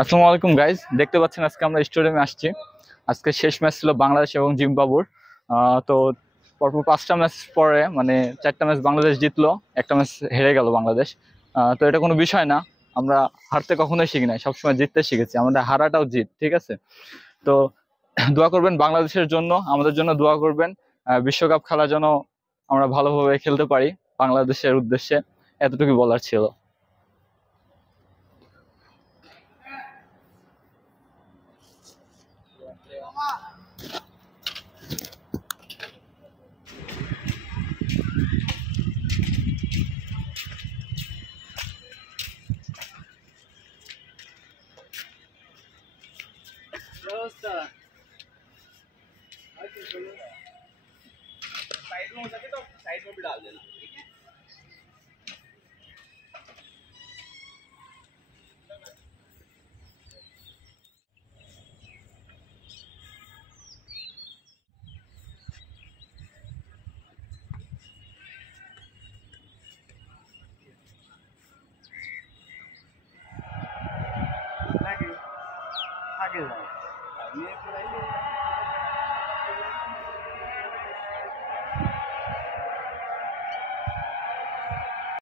আসসালামু আলাইকুম গাইজ, দেখতে পাচ্ছেন আজকে আমরা স্টেডিয়ামে আসছি। আজকে শেষ ম্যাচ ছিল বাংলাদেশ এবং জিম্বাবুর। তো পরপর 5টা ম্যাচ পরে মানে 4টা ম্যাচ বাংলাদেশ জিতলো, একটা ম্যাচ হেরে গেল বাংলাদেশ। তো এটা কোনো বিষয় না, আমরা হারতে কখনোই শিখি নাই, সবসময় জিততে শিখেছি। আমাদের হারাটাও জিত, ঠিক আছে? তো দোয়া করবেন বাংলাদেশের জন্য, আমাদের জন্য দোয়া করবেন। বিশ্বকাপ খেলা যেন আমরা ভালোভাবে খেলতে পারি বাংলাদেশের উদ্দেশ্যে, এতটুকু বলার ছিল। साइड में हो सके तो साइड में भी डाल देना।